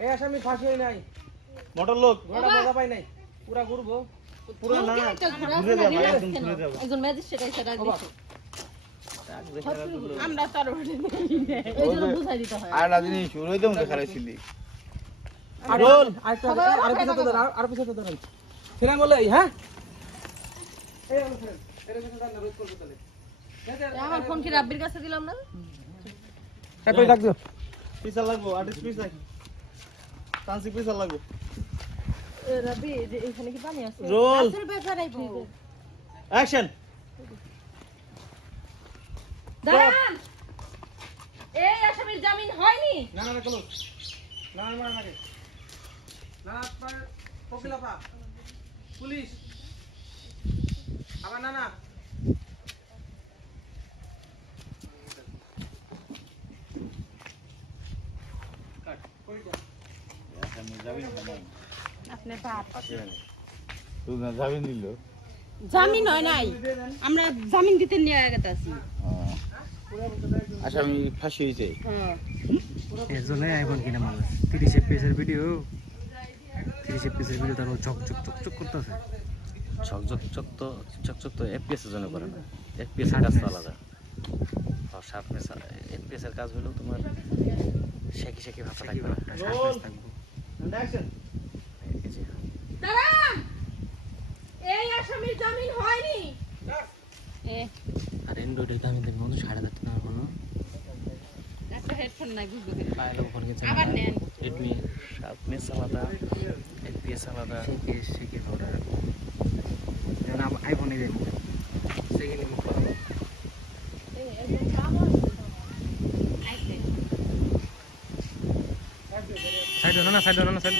এই আসামি ফাঁসি হয় নাই মোটর লোক ঘোড়া মজা পাই নাই পুরা ঘুরবো পুরো না ঘুরে যাবে একদম ঘুরে যাবে একজন ম্যাজিস্ট্রেট এসে ডাক দিছে আমরা আমরা তার ওখানে এইজন্য বুঝাই দিতে হয় আর রাজনী শুরু হইতে মধ্যে খারাইছিলি রোল আর পিছাতে ধর আর পিছাতে ধর ফিরান বলে হ্যাঁ এই হলো ফ্রেন্ড এর সাথে দাঁড়া রোজ করব তাহলে আমার ফোন কি রাব্বির কাছে দিলাম না তারপরে ডাক দিও পিছা লাগবো আর্টিস্ট পিছা তানসি পিছা লাগবো রাব্বি যে এখানে কি পানি আছে রোল আসল ব্যাপার আইবো অ্যাকশন দাঁড়ান এই আসামির জামিন হয়নি না না চলো না না না না আপনার কোকিলাপা পুলিশ আবার না না কাট কই তো আপনি বাপ তুই না যাবি নিল জামিন হয় নাই আমরা জামিন দিতে নিয়ে গেতাছি আচ্ছা আমি ফাঁসি হয়েছে হ্যাঁ এজনে আইবন কিনা মানুষ 30 এফপিএস এর ভিডিও 30 এফপিএস এর ভিডিও তার চক চক চক চক করতেছে চকচক তো এফপিএস এর জন্য করে না এফপিএস এর কাজ তো আলাদা আর শার্পনেস এফপিএস এর কাজ হলো তোমার শেকি শেকি ভাষা লাগবে না রোল অ্যাকশন এই যে দাঁড়ান এই আসামির জামিন হয়নি এ আর এন্ড্রয়েডের দামি দেন মনে 1000 টাকা হলো একটা হেডফোন না গুগল পাইলো ফোন গেছে আবার নেন রেডমি শার্পনেস আলাদা এফপিএস আলাদা শেকি অর্ডার যেন আইফোনে দেন সেকেন্ড মুখ এই একদম কাম আছে আইতে সাইড না সাইড